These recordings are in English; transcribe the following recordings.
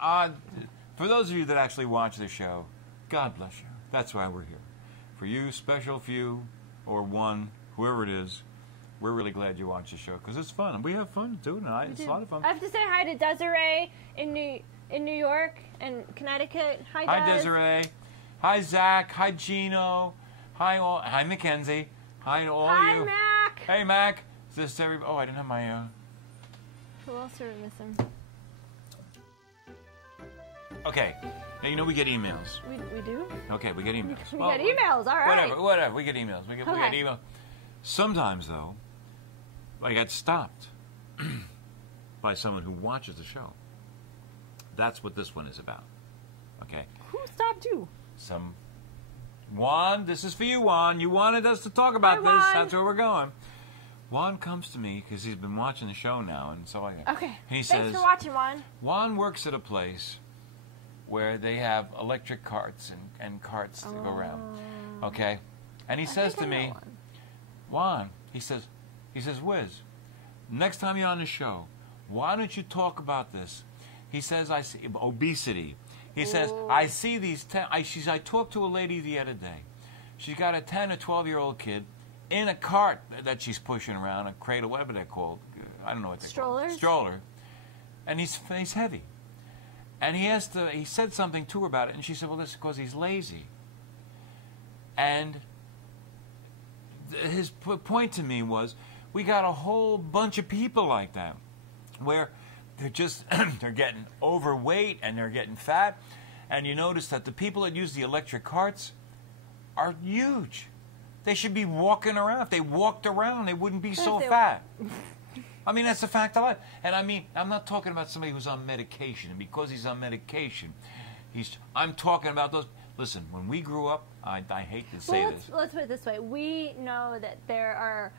For those of you that actually watch the show, God bless you. That's why we're here. For you, special few, or one, whoever it is, we're really glad you watch the show because it's fun. We have fun doing it. It's a lot of fun. I have to say hi to Desiree in New York and Connecticut. Hi, Des. Hi, Desiree. Hi, Zach. Hi, Gino. Hi, Mackenzie. Hi to all of you. Hi, Mac. Hey, Mac. Is this everybody? Oh, I didn't have my... Who else are we missing? Okay. Now, we get emails. We do? Okay, we get emails. We get emails, all right. Whatever. We get emails. We get emails. Sometimes, though, I get stopped by someone who watches the show. That's what this one is about. Okay? Who stopped you? Juan, this is for you, Juan. You wanted us to talk about this. Juan. That's where we're going. Juan comes to me because he's been watching the show now, and so okay. He Thanks says, for watching, Juan. Juan works at a place where they have electric carts and carts to go around. Okay? And he says to me, Juan, he says, Wiz, next time you're on the show, why don't you talk about this? He says, I see obesity. He says, I see these, I talked to a lady the other day. She's got a 10 or 12-year-old kid in a cart that she's pushing around, a cradle, whatever they're called. I don't know what they're called. Stroller. And he's heavy. And he said something to her about it, and she said, well, this is because he's lazy. And his point to me was, we got a whole bunch of people like that, where they're getting overweight and they're getting fat, and you notice that the people that use the electric carts are huge. They should be walking around. If they walked around, they wouldn't be so fat. I mean, that's a fact of life. And I mean, I'm not talking about somebody who's on medication, and because he's on medication, I'm talking about those. Listen, when we grew up, I hate to say this. Let's put it this way. We know that there are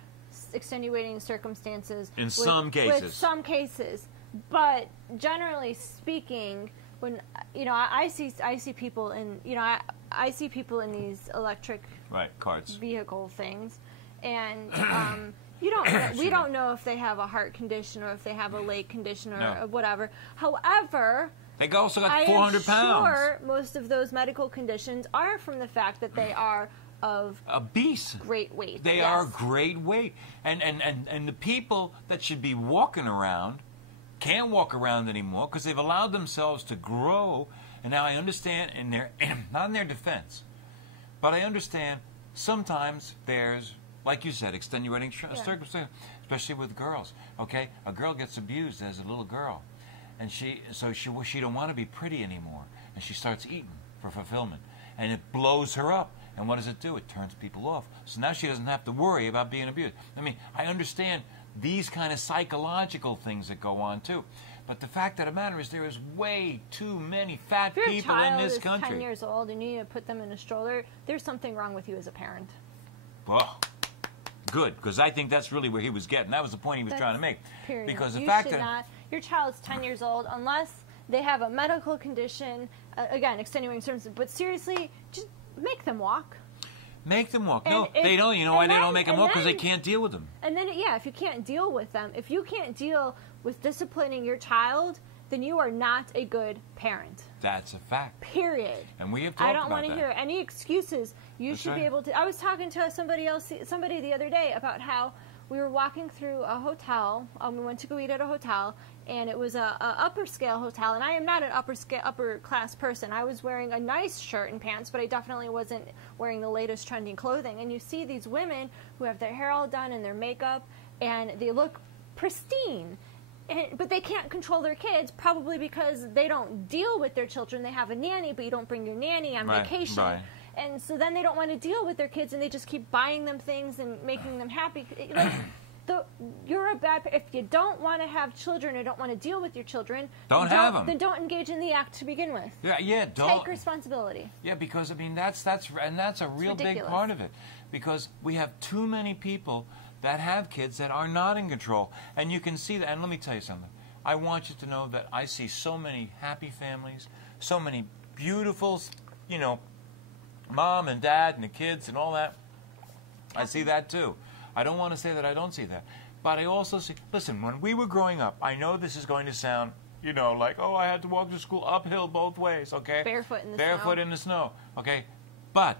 extenuating circumstances. In some cases. But generally speaking, when I see people in I see people in these electric carts vehicle things, and we don't know if they have a heart condition or if they have a leg condition or whatever. However, they also got 400 pounds. Sure, most of those medical conditions are from the fact that they are of obese, great weight. They are great weight, and the people that should be walking around can't walk around anymore because they've allowed themselves to grow. And now I understand, not in their defense, but I understand sometimes there's, like you said, extenuating circumstances, especially with girls. Okay, a girl gets abused as a little girl, and she don't want to be pretty anymore, and she starts eating for fulfillment, and it blows her up. And what does it do? It turns people off. So now she doesn't have to worry about being abused. I mean, I understand these kind of psychological things that go on too. But the fact of the matter is there is way too many fat people in this country. If your child is 10 years old and you need to put them in a stroller, there's something wrong with you as a parent. Well, good, because I think that's really where he was getting. That was the point he was trying to make. Period. Because the you fact should that not, your child's 10 years old, unless they have a medical condition, again, extenuating circumstances, but seriously, just make them walk. Make them walk. No, they don't. You know why they don't make them walk? Because they can't deal with them. And then, if you can't deal with them, if you can't deal with disciplining your child, then you are not a good parent. That's a fact. Period. And we have talked about that. I don't want to hear any excuses. You should be able to. I was talking to somebody the other day about how we were walking through a hotel. We went to go eat at a hotel, and it was a upper scale hotel. And I am not an upper class person. I was wearing a nice shirt and pants, but I definitely wasn't wearing the latest trending clothing. And you see these women who have their hair all done and their makeup, and they look pristine. But they can't control their kids, probably because they don't deal with their children. They have a nanny, but you don't bring your nanny on vacation. Right. And so then they don't want to deal with their kids, and they just keep buying them things and making them happy. You're a bad. If you don't want to have children or don't want to deal with your children, don't have them. Then don't engage in the act to begin with. Don't take responsibility. Yeah, because I mean that's a real big part of it, because we have too many people that have kids that are not in control, and you can see that. And let me tell you something. I want you to know that I see so many happy families, so many beautiful, mom and dad and the kids and all that. I see that too. I don't want to say that I don't see that. But I also see, listen, when we were growing up, I know this is going to sound You know, like, oh, I had to walk to school uphill both ways, okay? Barefoot in the Barefoot snow. in the snow, okay? But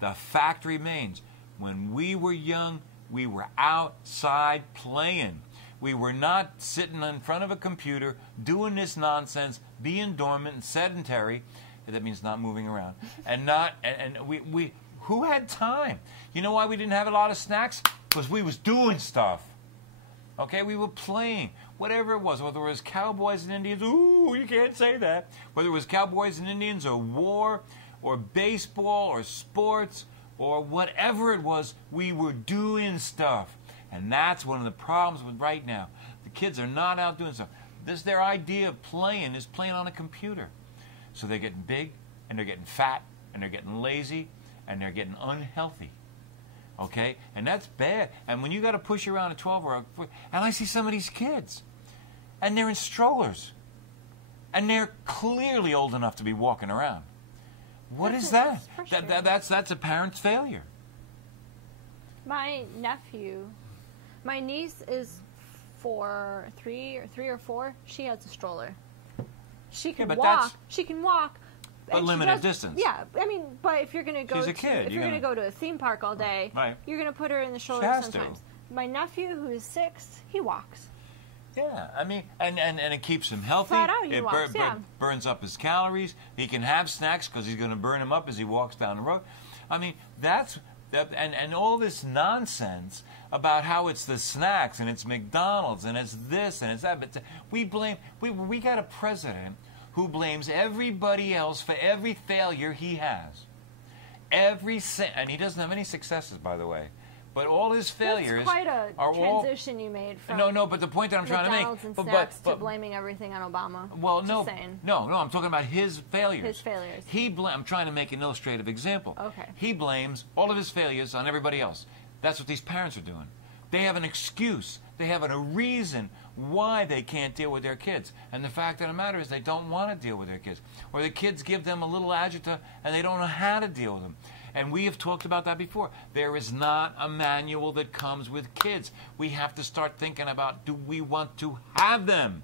the fact remains, when we were young, we were outside playing. We were not sitting in front of a computer doing this nonsense, being dormant and sedentary. That means not moving around. And we who had time? You know why we didn't have a lot of snacks? Because we was doing stuff. Okay, we were playing. Whatever it was, whether it was cowboys and Indians, ooh, you can't say that. Whether it was cowboys and Indians or war or baseball or sports or whatever it was, we were doing stuff. And that's one of the problems with right now. The kids are not out doing stuff. Their idea of playing is playing on a computer. So they're getting big, and they're getting fat, and they're getting lazy, and they're getting unhealthy. Okay? And that's bad. And when you got to push around a 12-year-old, and I see some of these kids, and they're in strollers, and they're clearly old enough to be walking around. What is that? That's a parent's failure. My niece is 3 or 4. She has a stroller. She can walk. She can walk. But limited distance. Yeah, I mean, but if you're going to go, she's a kid. If you're going to go to a theme park all day, right, you're going to put her in the stroller sometimes. My nephew, who is 6, he walks. Yeah, I mean, and it keeps him healthy. Flat out, he walks, burns up his calories. He can have snacks because he's going to burn them up as he walks down the road. I mean, and all this nonsense about how it's the snacks and it's McDonald's and it's this and it's that. But we got a president who blames everybody else for every failure he has. And he doesn't have any successes, by the way. But all his failures are quite a transition you made from no. But the point that I'm trying to make, McDonald's and snacks to blaming everything on Obama. Well, no, I'm talking about his failures. His failures. I'm trying to make an illustrative example. Okay. He blames all of his failures on everybody else. That's what these parents are doing. They have an excuse. They have a reason why they can't deal with their kids. And the fact of the matter is they don't want to deal with their kids. Or the kids give them a little agita and they don't know how to deal with them. And we have talked about that before. There is not a manual that comes with kids. We have to start thinking about, do we want to have them?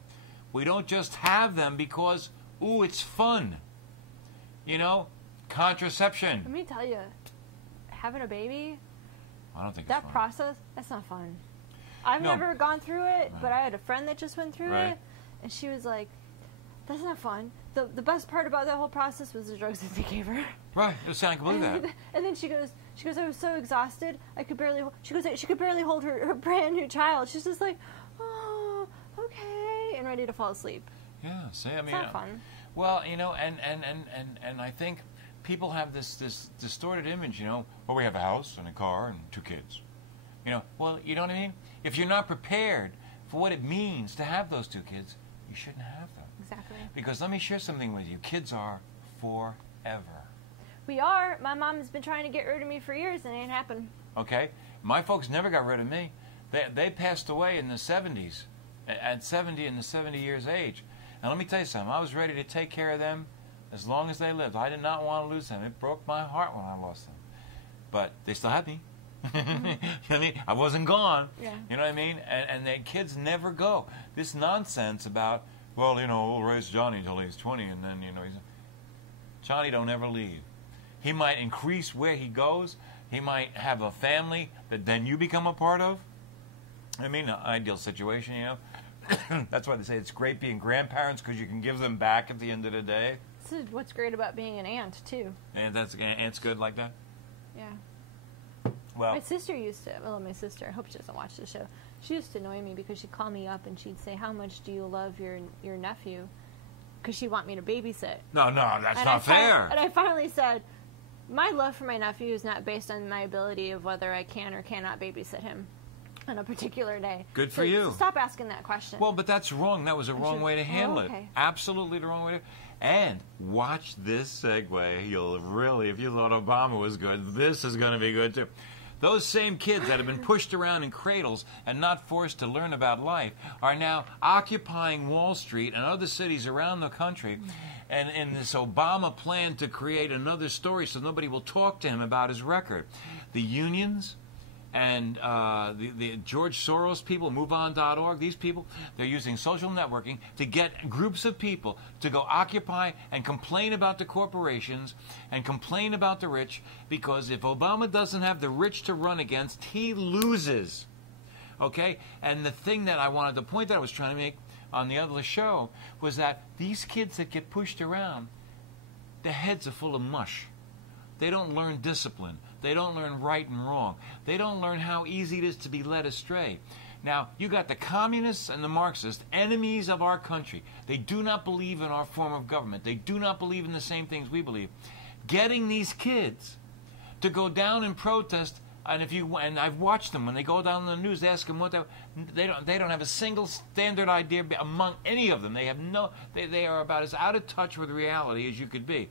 We don't just have them because, ooh, it's fun. You know, contraception. Let me tell you, having a baby, I don't think that it's fun. process, that's not fun. I've never gone through it, but I had a friend that just went through it, and she was like, that's not fun. The best part about that whole process was the drugs that they gave her. Right, I can believe that. And then she goes, I was so exhausted, she could barely hold her brand new child. She's just like, oh, okay, and ready to fall asleep. Yeah, see, I mean, it's not fun. Well, you know, and I think people have this distorted image, you know, well, we have a house and a car and 2 kids. You know, well, you know what I mean? If you're not prepared for what it means to have those 2 kids, you shouldn't have them. Exactly. Because let me share something with you. Kids are forever. We are. My mom has been trying to get rid of me for years and it ain't happened. Okay? My folks never got rid of me. They passed away in the 70s, at 70 and the 70 years age. And let me tell you something. I was ready to take care of them as long as they lived. I did not want to lose them. It broke my heart when I lost them. But they still had me. You know what I mean? I wasn't gone. Yeah. You know what I mean? And the kids never go. This nonsense about, well, you know, we'll raise Johnny until he's 20 and then, you know, Johnny don't ever leave. He might increase where he goes. He might have a family that then you become a part of. I mean, an ideal situation, you know. That's why they say it's great being grandparents because you can give them back at the end of the day. This is what's great about being an aunt, too. And aunt's good like that? Yeah. Well, my sister, I hope she doesn't watch the show. She used to annoy me because she'd call me up and she'd say, how much do you love your nephew? Because she'd want me to babysit. No, that's not fair. And I finally said, my love for my nephew is not based on my ability of whether I can or cannot babysit him on a particular day. Good for you. So stop asking that question. Well, but that's wrong. That was a wrong way to handle it. Absolutely the wrong way to. And watch this segue. You'll really, if you thought Obama was good, this is going to be good too. Those same kids that have been pushed around in cradles and not forced to learn about life are now occupying Wall Street and other cities around the country. And in this Obama plan to create another story so nobody will talk to him about his record. The unions and the George Soros people, MoveOn.org, these people, they're using social networking to get groups of people to go occupy and complain about the corporations and complain about the rich, because if Obama doesn't have the rich to run against, he loses. Okay? And the thing that I wanted to point that I was trying to make on the other show was that these kids that get pushed around, their heads are full of mush. They don't learn discipline. They don't learn right and wrong. They don't learn how easy it is to be led astray. Now, you got the communists and the Marxists, enemies of our country. They do not believe in our form of government. They do not believe in the same things we believe. Getting these kids to go down and protest, and I've watched them when they go down on the news, they ask them what they don't have a single standard idea among any of them. They are about as out of touch with reality as you could be.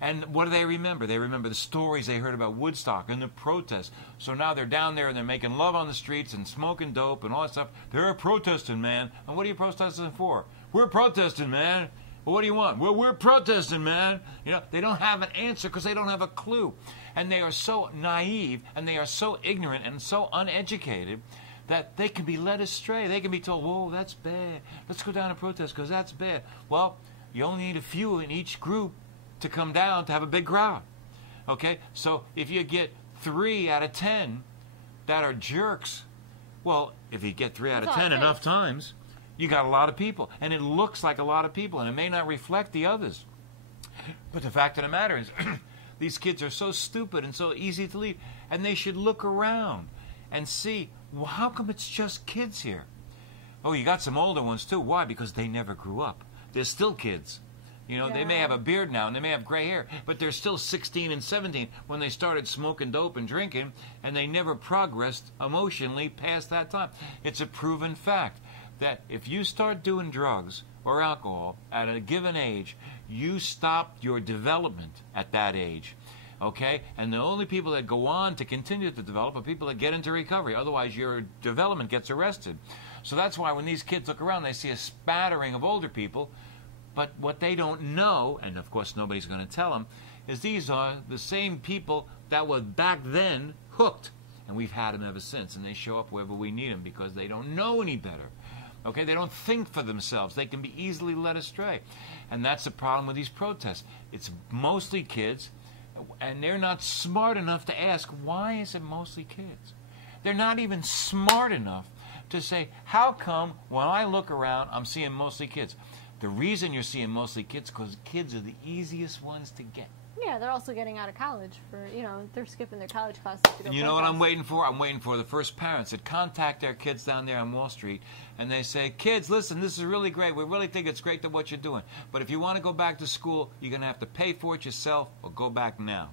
And what do they remember? They remember the stories they heard about Woodstock and the protests. So now they're down there and they're making love on the streets and smoking dope and all that stuff. They're protesting, man. And what are you protesting for? We're protesting, man. Well, what do you want? Well, we're protesting, man. They don't have an answer because they don't have a clue. And they are so naive and they are so ignorant and so uneducated that they can be led astray. They can be told, whoa, that's bad. Let's go down and protest because that's bad. Well, you only need a few in each group to come down to have a big crowd. Okay? So if you get 3 out of 10 that are jerks, well, if you get 3 out of 10 enough times, you got a lot of people. And it looks like a lot of people, and it may not reflect the others. But the fact of the matter is, these kids are so stupid and so easy to lead, and they should look around and see, well, how come it's just kids here? Oh, you got some older ones too. Why? Because they never grew up. They're still kids. They may have a beard now and they may have gray hair, but they're still 16 and 17 when they started smoking dope and drinking, and they never progressed emotionally past that time. It's a proven fact that if you start doing drugs or alcohol at a given age, you stop your development at that age. Okay? And the only people that go on to continue to develop are people that get into recovery. Otherwise, your development gets arrested. So that's why when these kids look around, they see a spattering of older people. But what they don't know, and of course nobody's going to tell them, is these are the same people that were back then hooked. And we've had them ever since. And they show up wherever we need them because they don't know any better. Okay? They don't think for themselves. They can be easily led astray. And that's the problem with these protests. It's mostly kids, and they're not smart enough to ask, why is it mostly kids? They're not even smart enough to say, how come when I look around, I'm seeing mostly kids? The reason you're seeing mostly kids is because kids are the easiest ones to get. Yeah, they're also getting out of college they're skipping their college classes to go protest. You know what I'm waiting for? I'm waiting for the first parents that contact their kids down there on Wall Street, and they say, kids, listen, this is really great. We really think it's great that what you're doing. But if you want to go back to school, you're going to have to pay for it yourself or go back now.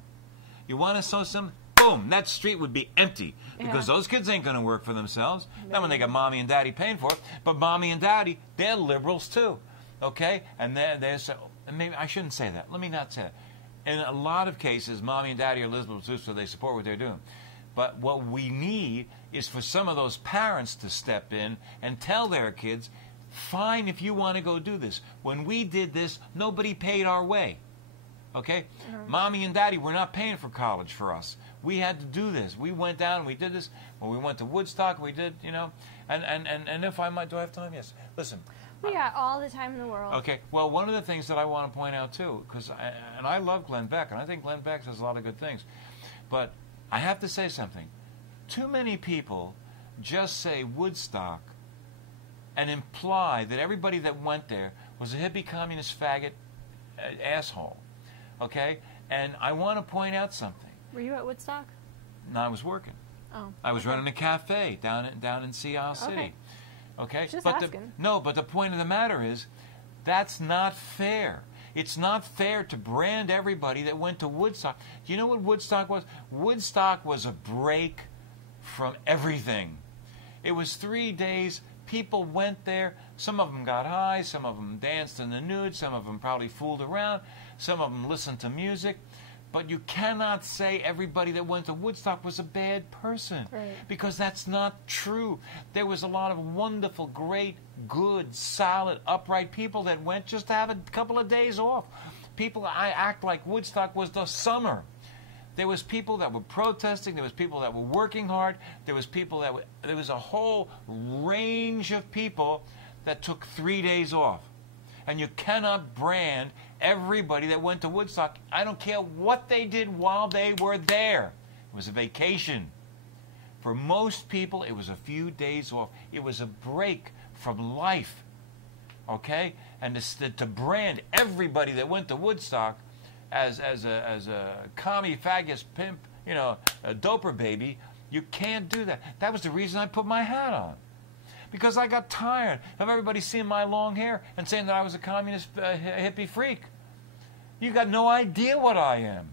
You want to sow some? Boom, that street would be empty because those kids ain't going to work for themselves. Not when they got mommy and daddy paying for it. But mommy and daddy, they're liberals too. Okay? And there's, maybe I shouldn't say that. Let me not say that. In a lot of cases, mommy and daddy are liberals too, so they support what they're doing. But what we need is for some of those parents to step in and tell their kids, fine if you want to go do this. When we did this, nobody paid our way. Okay? Mommy and daddy were not paying for college for us. We had to do this. We went down and we did this. When we went to Woodstock, we did, and if I might, do I have time? Yes. Listen. We got all the time in the world. Okay. Well, one of the things that I want to point out, too, because I love Glenn Beck, and I think Glenn Beck does a lot of good things, but I have to say something. Too many people just say Woodstock and imply that everybody that went there was a hippie, communist, faggot, asshole. Okay? And I want to point out something. Were you at Woodstock? No, I was working. Oh. I was running a cafe down in Sea Isle City. Okay? Just but asking. but the point of the matter is, that's not fair. It's not fair to brand everybody that went to Woodstock. Do you know what Woodstock was? Woodstock was a break from everything. It was 3 days. People went there. Some of them got high. Some of them danced in the nude. Some of them probably fooled around. Some of them listened to music. But you cannot say everybody that went to Woodstock was a bad person. Right. Because that's not true. There was a lot of wonderful, great, good, solid, upright people that went just to have a couple of days off. People, I act like Woodstock was the summer. There was people that were protesting. There was people that were working hard. There was people that there was a whole range of people that took 3 days off. And you cannot brand everybody that went to Woodstock. I don't care what they did while they were there. It was a vacation. For most people, it was a few days off. It was a break from life. Okay? And to brand everybody that went to Woodstock as a commie, faggot, pimp, a doper baby, you can't do that. That was the reason I put my hat on. Because I got tired of everybody seeing my long hair and saying that I was a communist hippie freak. You got no idea what I am.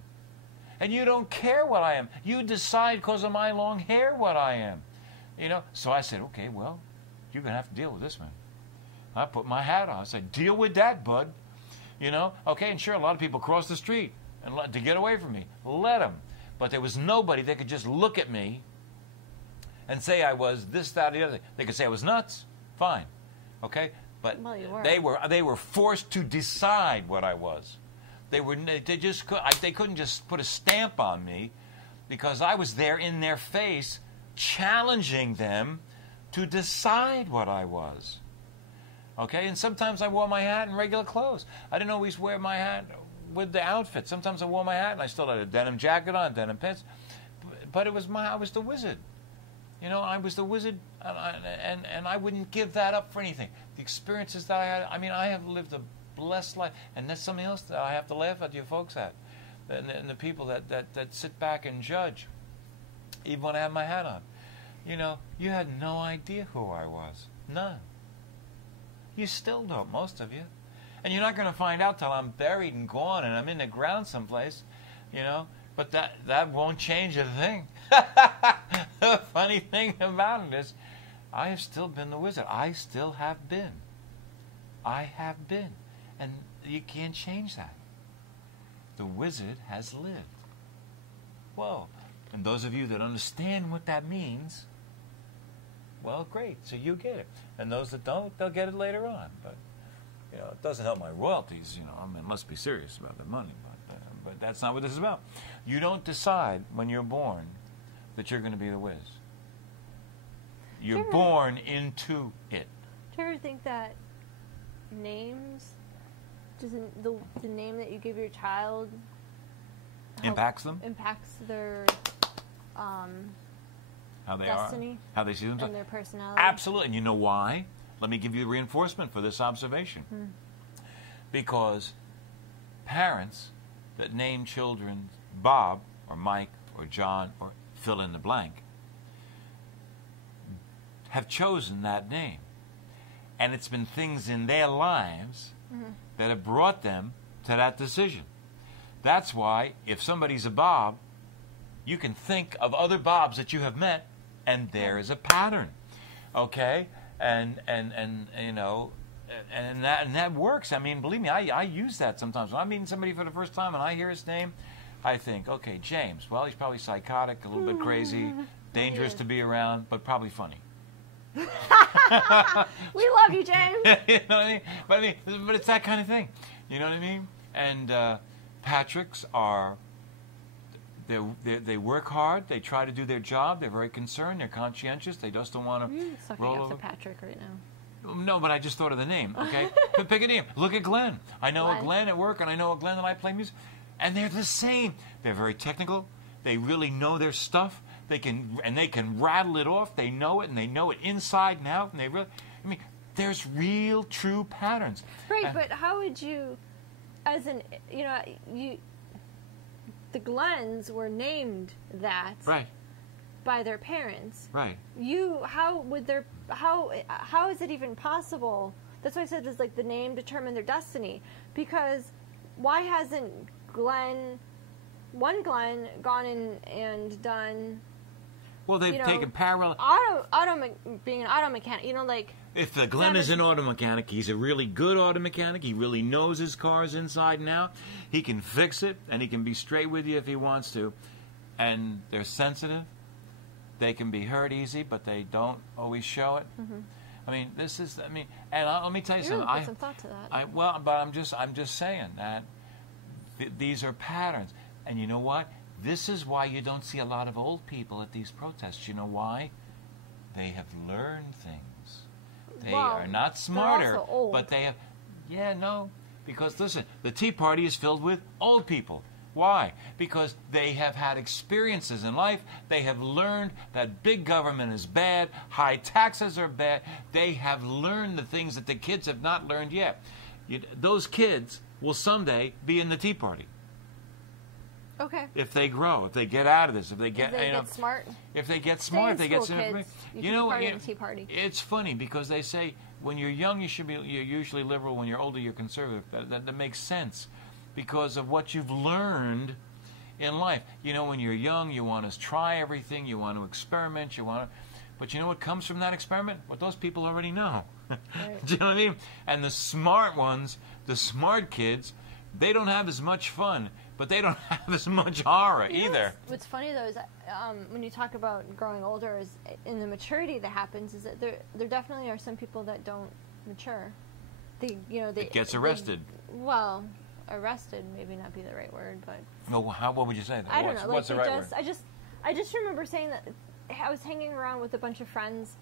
And you don't care what I am. You decide because of my long hair what I am. So I said, okay, well, you're going to have to deal with this, man. I put my hat on. I said, deal with that, bud. Okay, and sure, a lot of people cross the street and to get away from me. Let them. But there was nobody that could just look at me and say I was this, that, the other. They could say I was nuts. Fine. Okay? But well, you were. they were forced to decide what I was. They couldn't just put a stamp on me because I was there in their face challenging them to decide what I was. Okay? And sometimes I wore my hat in regular clothes. I didn't always wear my hat with the outfit. Sometimes I wore my hat and I still had a denim jacket on, denim pants. But I was the wizard. I was the wizard, and I wouldn't give that up for anything. The experiences that I had, I have lived a blessed life, and that's something else that I have to laugh at you folks at, and the people that sit back and judge, even when I have my hat on. You had no idea who I was. None. You still don't, most of you. And you're not going to find out till I'm buried and gone and I'm in the ground someplace, But that won't change a thing. The funny thing about it is, I have still been the wizard. I still have been. I have been. And you can't change that. The wizard has lived. Whoa. And those of you that understand what that means, well, great. So you get it. And those that don't, they'll get it later on. But, it doesn't help my royalties. Let's be serious about the money. But that's not what this is about. You don't decide when you're born that you're going to be the whiz. You're born into it. Do you ever think that names, doesn't the name that you give your child impacts them? Impacts their how they destiny, how they see themselves, and their personality. Absolutely. And you know why? Let me give you the reinforcement for this observation. Because parents that name children Bob or Mike or John or fill in the blank have chosen that name. And it's been things in their lives that have brought them to that decision. That's why if somebody's a Bob, you can think of other Bobs that you have met, and there is a pattern. Okay? And that works. Believe me, I use that sometimes. When I'm meeting somebody for the first time and I hear his name, I think, okay, James. Well, he's probably psychotic, a little bit crazy, dangerous to be around, but probably funny. We love you, James. You know what I mean? But it's that kind of thing. You know what I mean? And Patricks are. They work hard. They try to do their job. They're very concerned. They're conscientious. They just don't want to roll over. Sucking up to Patrick right now. No, but I just thought of the name. Okay, pick a name. Look at Glenn. I know a Glenn at work, and I know a Glenn that I play music, and they're the same. They're very technical. They really know their stuff. They can rattle it off. They know it, and they know it inside and out. And they really, there's real, true patterns. Right, but how would you, as an, the Glenns were named that. Right. By their parents. Right. How is it even possible? That's why I said it's like the name determined their destiny. Because why hasn't one Glenn gone in and done? Well, they've taken parallel. Being an auto mechanic, if the Glenn is an auto mechanic, he's a really good auto mechanic. He really knows his cars inside and out. He can fix it, and he can be straight with you if he wants to. And they're sensitive. They can be hurt easy, but they don't always show it. And let me tell you something. Put some thought to that. But I'm just saying that these are patterns, and you know what? This is why you don't see a lot of old people at these protests. You know why? They have learned things. They are not smarter, but they have... Yeah, no. Because, listen, the Tea Party is filled with old people. Why? Because they have had experiences in life. They have learned that big government is bad. High taxes are bad. They have learned the things that the kids have not learned yet. Those kids will someday be in the Tea Party. Okay. If they grow, if they get out of this, if they get, smart. If they get smart, if they get smart. You know, the Tea Party. It's funny because they say when you're young, you're usually liberal. When you're older, you're conservative. That makes sense because of what you've learned in life. You know, when you're young, you want to try everything. You want to experiment. But you know what comes from that experiment? What those people already know. Right. Do you know what I mean? And the smart ones, the smart kids, they don't have as much fun. But they don't have as much horror either. What's funny though is that, when you talk about growing older, is in the maturity that happens, is that there definitely are some people that don't mature. It gets arrested. Arrested maybe not be the right word, but. No, what would you say? I don't know. What's the right word? I just remember saying that I was hanging around with a bunch of friends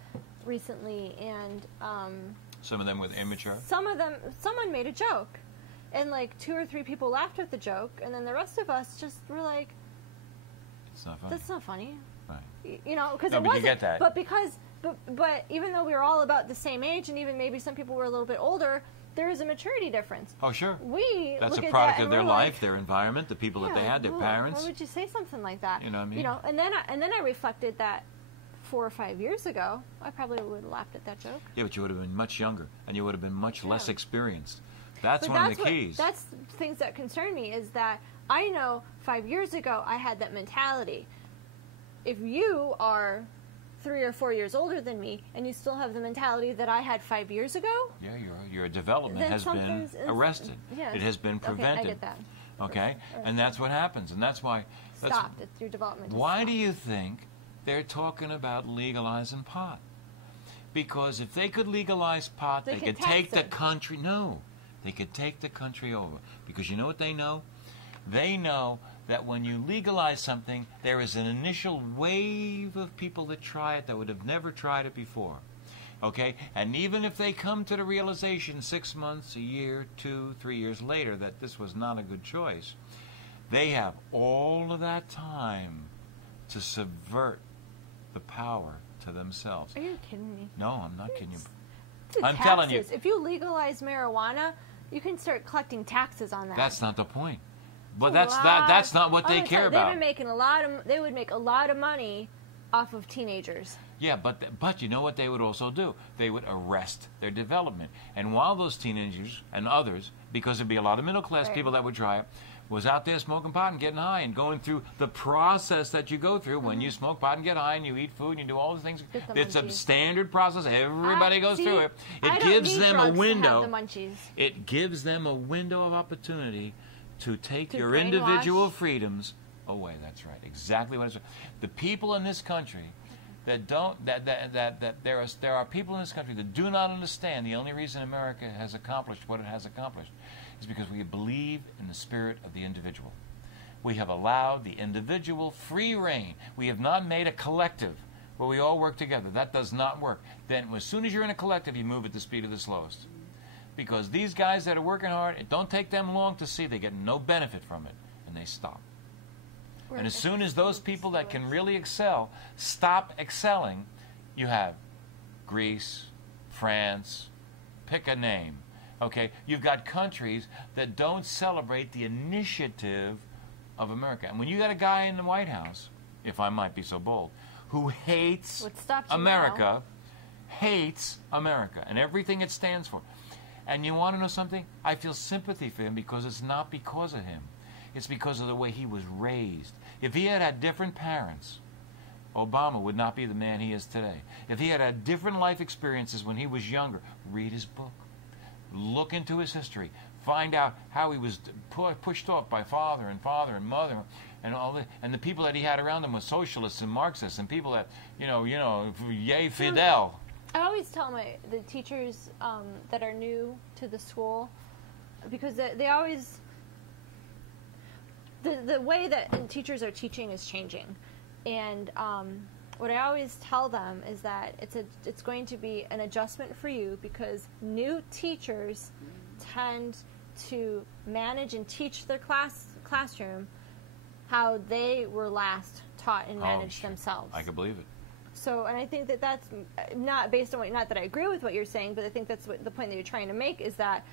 recently, and some of them with immature. Someone made a joke. And like 2 or 3 people laughed at the joke, and then the rest of us just were like, "It's not funny. That's not funny." Right. You know, because it wasn't. You get that. But even though we were all about the same age, and even maybe some people were a little bit older, there is a maturity difference. Oh, sure. That's a product of their life, their environment, the people that they had, their parents. Why would you say something like that? You know what I mean? You know, and then I reflected that 4 or 5 years ago, I probably would have laughed at that joke. Yeah, but you would have been much younger, and you would have been much less experienced. That's one of the keys. That's things that concern me, is that I know 5 years ago I had that mentality. If you are 3 or 4 years older than me and you still have the mentality that I had 5 years ago, your development has been arrested. Yeah. It has been prevented. Okay, I get that. Okay? And that's what happens. And that's why... Stopped. Your development. Why do you think they're talking about legalizing pot? Because if they could legalize pot, they could take the country... No. They could take the country over. Because you know what they know? They know that when you legalize something, there is an initial wave of people that try it that would have never tried it before. Okay? And even if they come to the realization 6 months, a year, 2, 3 years later that this was not a good choice, they have all of that time to subvert the power to themselves. Are you kidding me? No, I'm not kidding you. I'm telling you. If you legalize marijuana, you can start collecting taxes on that. That's not the point. But that's not what they care about. They would make a lot of money off of teenagers. Yeah, but you know what they would also do? They would arrest their development. And while those teenagers and others, because there'd be a lot of middle class people that would try it, was out there smoking pot and getting high and going through the process that you go through when you smoke pot and get high and you eat food and you do all the things. It's a standard process. Everybody goes through it. It gives them a window. It gives them a window of opportunity to take your individual freedoms away. That's right. Exactly what it's. The people in this country that don't there are people in this country that do not understand the only reason America has accomplished what it has accomplished is because we believe in the spirit of the individual. We have allowed the individual free reign. We have not made a collective where we all work together. That does not work. Then as soon as you're in a collective, you move at the speed of the slowest. Because these guys that are working hard, it don't take them long to see they get no benefit from it, and they stop. And as soon as those people that can really excel stop excelling, you have Greece, France, pick a name. Okay, you've got countries that don't celebrate the initiative of America. And when you got a guy in the White House, if I might be so bold, who hates America, and everything it stands for. And you want to know something? I feel sympathy for him because it's not because of him. It's because of the way he was raised. If he had had different parents, Obama would not be the man he is today. If he had had different life experiences when he was younger, read his book. Look into his history. Find out how he was pushed off by father and mother and all that. And the people that he had around him were socialists and Marxists and people that, yay Fidel. I always tell the teachers that are new to the school, because they the way that teachers are teaching is changing, and what I always tell them is that it's going to be an adjustment for you, because new teachers tend to manage and teach their classroom how they were last taught and managed themselves. I can believe it. So, and I think that that's not based on not that I agree with what you're saying, but I think that's what the point that you're trying to make is that,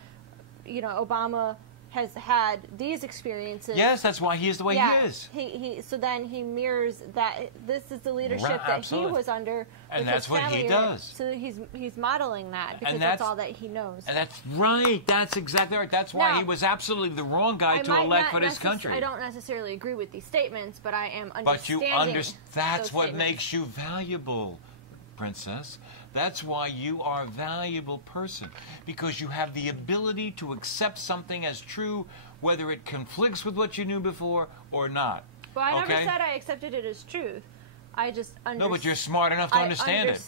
Obama has had these experiences. Yes, that's why he is the way he is. So then he mirrors that. This is the leadership that absolutely. He was under, and that's what he does. So he's modeling that because that's all that he knows. And that's right. That's exactly right. That's why he was absolutely the wrong guy to elect for this country. I don't necessarily agree with these statements, but I am understanding. But you understand. That's what makes you valuable, Princess. That's why you are a valuable person, because you have the ability to accept something as true, whether it conflicts with what you knew before or not. Well, I never said I accepted it as truth. I just understand. No, but you're smart enough to understand it.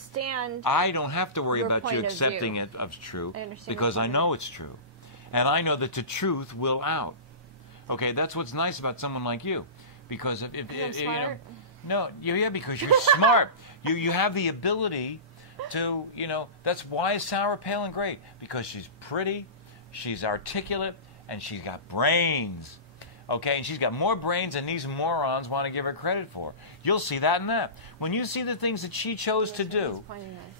I don't have to worry about you accepting it as true, because I know it's true. And I know that the truth will out. Okay, that's what's nice about someone like you. Because if smart? Because you're smart. You have the ability to, that's why is Sarah Palin great? Because she's pretty, she's articulate, and she's got brains. Okay, and she's got more brains than these morons want to give her credit for. You'll see that in that. When you see the things that she chose to do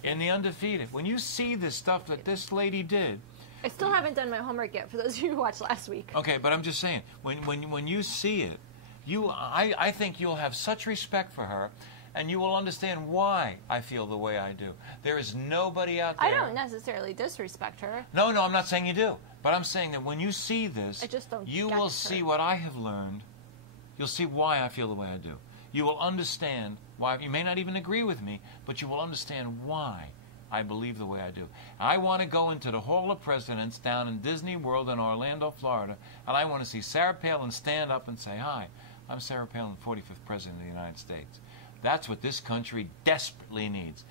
in The Undefeated, when you see the stuff that this lady did. I still haven't done my homework yet, for those of you who watched last week. Okay, but I'm just saying, when you see it, I think you'll have such respect for her, and you will understand why I feel the way I do. There is nobody out there. I don't necessarily disrespect her. No, I'm not saying you do. But I'm saying that when you see this, I just don't you will see what I have learned. You'll see why I feel the way I do. You will understand why. You may not even agree with me, but you will understand why I believe the way I do. I want to go into the Hall of Presidents down in Disney World in Orlando, Florida, and I want to see Sarah Palin stand up and say, "Hi, I'm Sarah Palin, 45th President of the United States." That's what this country desperately needs.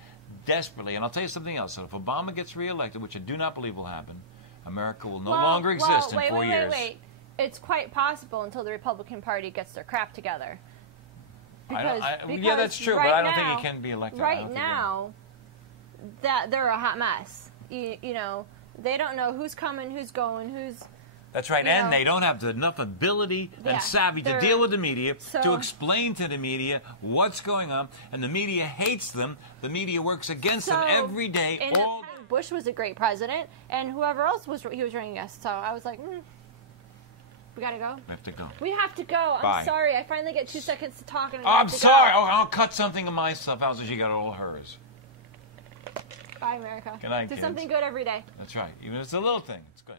Desperately. And I'll tell you something else. So if Obama gets reelected, which I do not believe will happen, America will no longer exist in 4 years. Wait. It's quite possible until the Republican Party gets their crap together. Because that's true, but I don't think he can be elected. Right now, that they're a hot mess. They don't know who's coming, who's going, who's... That's right, and they don't have enough ability and savvy to deal with the media, to explain to the media what's going on, and the media hates them. The media works against them every day. Bush was a great president, and whoever else was running against. So I was like, we gotta go. We have to go. We have to go. Bye. I'm sorry. I finally get 2 seconds to talk, and I'm sorry. I'll cut something of my stuff out so she got all hers. Bye, America. Good night, Do kids. something good every day. That's right. Even if it's a little thing, it's good.